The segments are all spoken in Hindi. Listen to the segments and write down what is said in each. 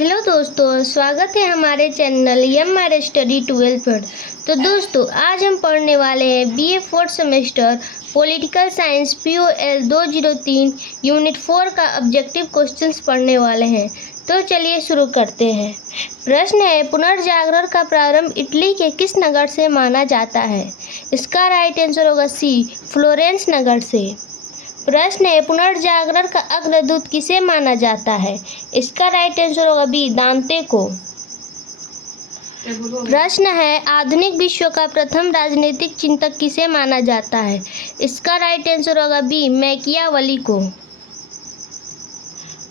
हेलो दोस्तों, स्वागत है हमारे चैनल एमआर स्टडी 12 पर। तो दोस्तों, आज हम पढ़ने वाले हैं BA fourth semester political science POL 203 unit 4 का ऑब्जेक्टिव क्वेश्चंस पढ़ने वाले हैं। तो चलिए शुरू करते हैं। प्रश्न है, पुनर्जागरण का प्रारंभ इटली के किस नगर से माना जाता है? इसका राइट आंसर होगा सी, फ्लोरेंस नगर से। प्रश्न है, पुनर्जागरण का अग्रदूत किसे माना जाता है? इसका राइट आंसर होगा बी, दांते को। प्रश्न है, आधुनिक विश्व का प्रथम राजनीतिक चिंतक किसे माना जाता है? इसका राइट आंसर होगा बी, मैकियावली को।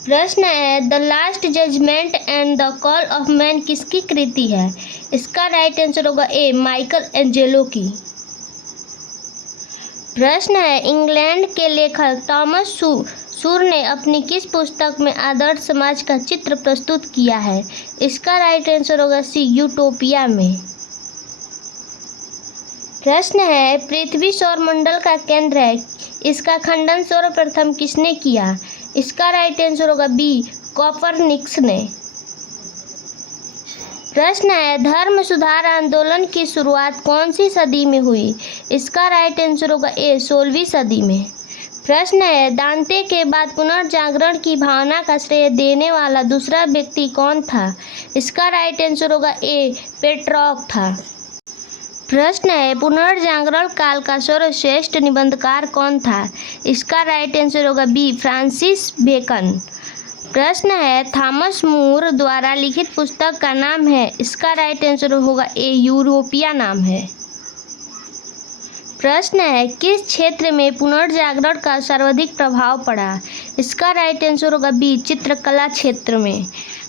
प्रश्न है, the last judgement and the call of man किसकी कृति है? इसका राइट आंसर होगा ए, माइकल एंजेलो की। प्रश्न है, इंग्लैंड के लेखक थॉमस सूर ने अपनी किस पुस्तक में आदर्श समाज का चित्र प्रस्तुत किया है? इसका राइट आंसर होगा सी, यूटोपिया में। प्रश्न है, पृथ्वी सौरमंडल का केंद्र है, इसका खंडन सर्वप्रथम किसने किया? इसका राइट आंसर होगा बी, कोपरनिकस ने। प्रश्न है, धर्म सुधार आंदोलन की शुरुआत कौन सी सदी में हुई? इसका राइट आंसर होगा ए, 16वीं सदी में। प्रश्न है, दांते के बाद पुनर्जागरण की भावना का श्रेय देने वाला दूसरा व्यक्ति कौन था? इसका राइट आंसर होगा ए, पेट्रॉर्क था। प्रश्न है, पुनर्जागरण काल का सर्वश्रेष्ठ निबंधकार कौन था? इसका राइट आंसर होगा बी, फ्रांसिस बेकन। प्रश्न है, थॉमस मूर द्वारा लिखित पुस्तक का नाम है? इसका राइट आंसर होगा ए, यूरोपिया नाम है। प्रश्न है, किस क्षेत्र में पुनर्जागरण का सर्वाधिक प्रभाव पड़ा? इसका राइट आंसर होगा बी, चित्रकला क्षेत्र में।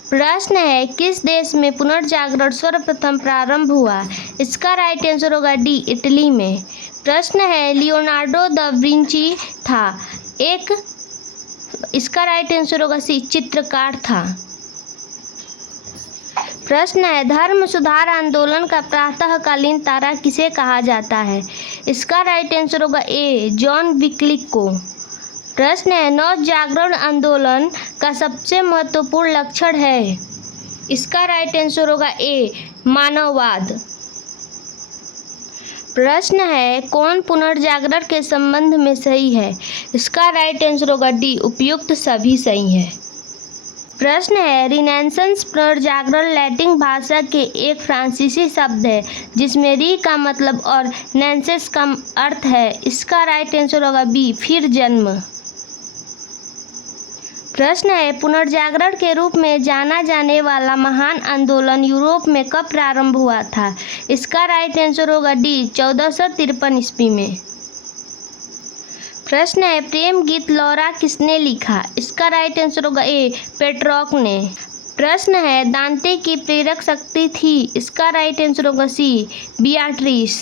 प्रश्न है, किस देश में पुनर्जागरण सर्वप्रथम प्रारंभ हुआ? इसका राइट आंसर होगा डी, इटली में। प्रश्न है, लियोनार्डो दा विंची था एक, इसका राइट आंसर होगा सी, चित्रकार था। प्रश्न है, धर्म सुधार आंदोलन का प्रातःकालीन तारा किसे कहा जाता है? इसका राइट आंसर होगा ए, जॉन विक्लिफ को। प्रश्न है, नवजागरण आंदोलन का सबसे महत्वपूर्ण लक्षण है? इसका राइट आंसर होगा ए, मानववाद। प्रश्न है, कौन पुनर्जागरण के संबंध में सही है? इसका राइट आंसर होगा डी, उपयुक्त सभी सही है। प्रश्न है, रिनेसांस पुनर्जागरण लैटिन भाषा के एक फ्रांसीसी शब्द है जिसमें री का मतलब और नैंसेस का अर्थ है। इसका राइट आंसर होगा बी, फिर जन्म। प्रश्न है, पुनर्जागरण के रूप में जाना जाने वाला महान आंदोलन यूरोप में कब प्रारंभ हुआ था? इसका राइट आंसर होगा डी, 1453 ईस्वी में। प्रश्न है, प्रेम गीत लौरा किसने लिखा? इसका राइट आंसर होगा ए, पेट्रॉर्क ने। प्रश्न है, दांते की प्रेरक शक्ति थी? इसका राइट आंसर होगा सी, बियाट्रिस।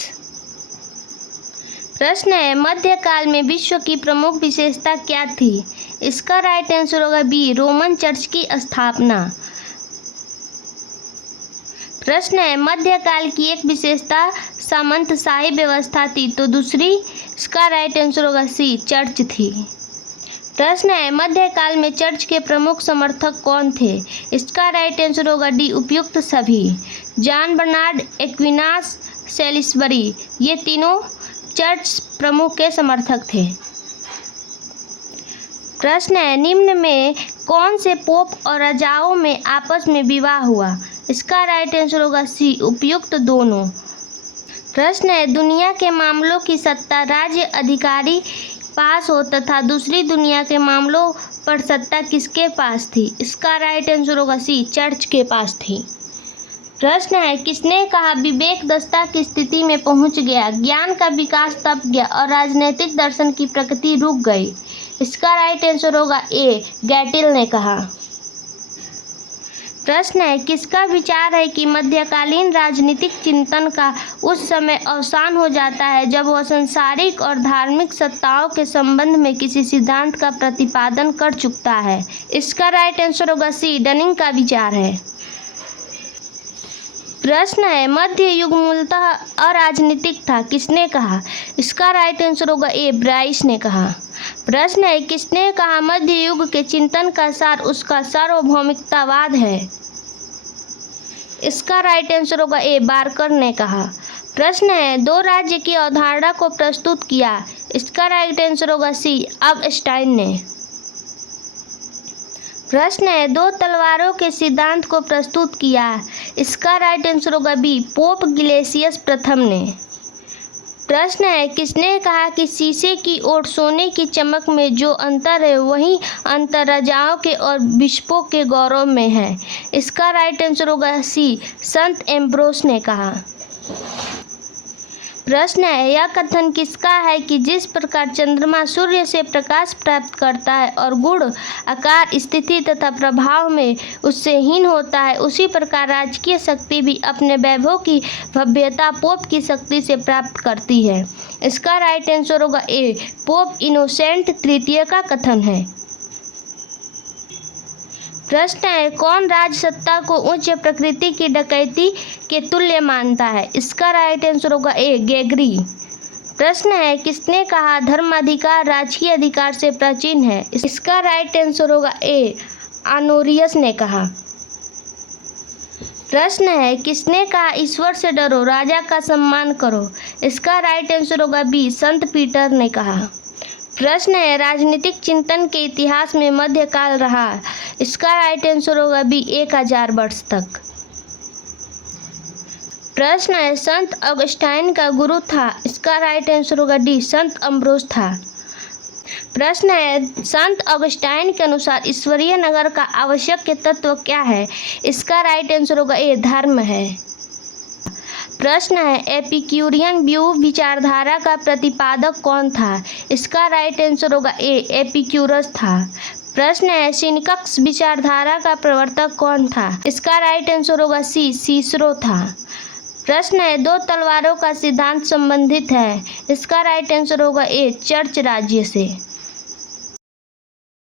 प्रश्न है, मध्यकाल में विश्व की प्रमुख विशेषता क्या थी? इसका राइट आंसर होगा बी, रोमन चर्च की स्थापना। प्रश्न है, मध्यकाल की एक विशेषता सामंतशाही व्यवस्था थी तो दूसरी? इसका राइट आंसर होगा सी, चर्च थी। प्रश्न है, मध्यकाल में चर्च के प्रमुख समर्थक कौन थे? इसका राइट आंसर होगा डी, उपयुक्त सभी। जॉन बर्नार्ड, एक्विनास, सेलिसबरी, ये तीनों चर्च प्रमुख के समर्थक थे। प्रश्न है, निम्न में कौन से पोप और राजाओं में आपस में विवाह हुआ? इसका राइट आंसर होगा सी, उपयुक्त दोनों। प्रश्न है, दुनिया के मामलों की सत्ता राज्य अधिकारी पास हो तथा दूसरी दुनिया के मामलों पर सत्ता किसके पास थी? इसका राइट आंसर होगा सी, चर्च के पास थी। प्रश्न है, किसने कहा विवेक दशा की स्थिति में पहुंच गया, ज्ञान का विकास तप गया और राजनीतिक दर्शन की प्रकृति रुक गई? इसका राइट आंसर होगा ए, गैटिल ने कहा। प्रश्न है, किसका विचार है कि मध्यकालीन राजनीतिक चिंतन का उस समय अवसान हो जाता है जब वह सांसारिक और धार्मिक सत्ताओं के संबंध में किसी सिद्धांत का प्रतिपादन कर चुकता है? इसका राइट आंसर होगा सी, डनिंग का विचार है। प्रश्न है, मध्य युग मूलतः अराजनीतिक था, किसने कहा? इसका राइट आंसर होगा ए, ब्राइस ने कहा। प्रश्न है, किसने कहा मध्य युग के चिंतन का सार उसका सार्वभौमिकतावाद है? इसका राइट आंसर होगा ए, बार्कर ने कहा। प्रश्न है, दो राज्य की अवधारणा को प्रस्तुत किया। इसका राइट आंसर होगा सी, ऑगस्टाइन ने। प्रश्न है, दो तलवारों के सिद्धांत को प्रस्तुत किया। इसका राइट आंसर होगा बी, पोप ग्लेशियस प्रथम ने। प्रश्न है, किसने कहा कि शीशे की और सोने की चमक में जो अंतर है वही अंतर राजाओं के और बिशपों के गौरव में है। इसका राइट आंसर होगा सी, संत एम्ब्रोस ने कहा। प्रश्न है, यह कथन किसका है कि जिस प्रकार चंद्रमा सूर्य से प्रकाश प्राप्त करता है और गुण आकार स्थिति तथा प्रभाव में उससे हीन होता है, उसी प्रकार राजकीय शक्ति भी अपने वैभव की भव्यता पोप की शक्ति से प्राप्त करती है। इसका राइट आंसर होगा ए, पोप इनोसेंट तृतीय का कथन है। प्रश्न है, कौन राजसत्ता को उच्च प्रकृति की डकैती के तुल्य मानता है। इसका राइट आंसर होगा ए, गेगरी। प्रश्न है, किसने कहा धर्माधिकार राजकीय अधिकार से प्राचीन है। इसका राइट आंसर होगा ए, ऑनोरियस ने कहा। प्रश्न है, किसने कहा ईश्वर से डरो राजा का सम्मान करो। इसका राइट आंसर होगा बी, संत पीटर ने कहा। प्रश्न है, राजनीतिक चिंतन के इतिहास में मध्यकाल रहा। इसका राइट आंसर होगा बी, 1000 वर्ष तक। प्रश्न है, संत ऑगस्टाइन का गुरु था। इसका राइट आंसर होगा डी, संत अम्ब्रोस था। प्रश्न है, संत ऑगस्टाइन के अनुसार ईश्वरीय नगर का आवश्यक तत्व क्या है। इसका राइट आंसर होगा ए, धर्म है। प्रश्न है, एपिक्यूरियन व्यू विचारधारा का प्रतिपादक कौन था। इसका राइट आंसर होगा ए, एपिक्यूरस था। प्रश्न है, सिनिकस विचारधारा का प्रवर्तक कौन था। इसका राइट आंसर होगा सी, सीसरो था। प्रश्न है, दो तलवारों का सिद्धांत संबंधित है। इसका राइट आंसर होगा ए, चर्च राज्य से।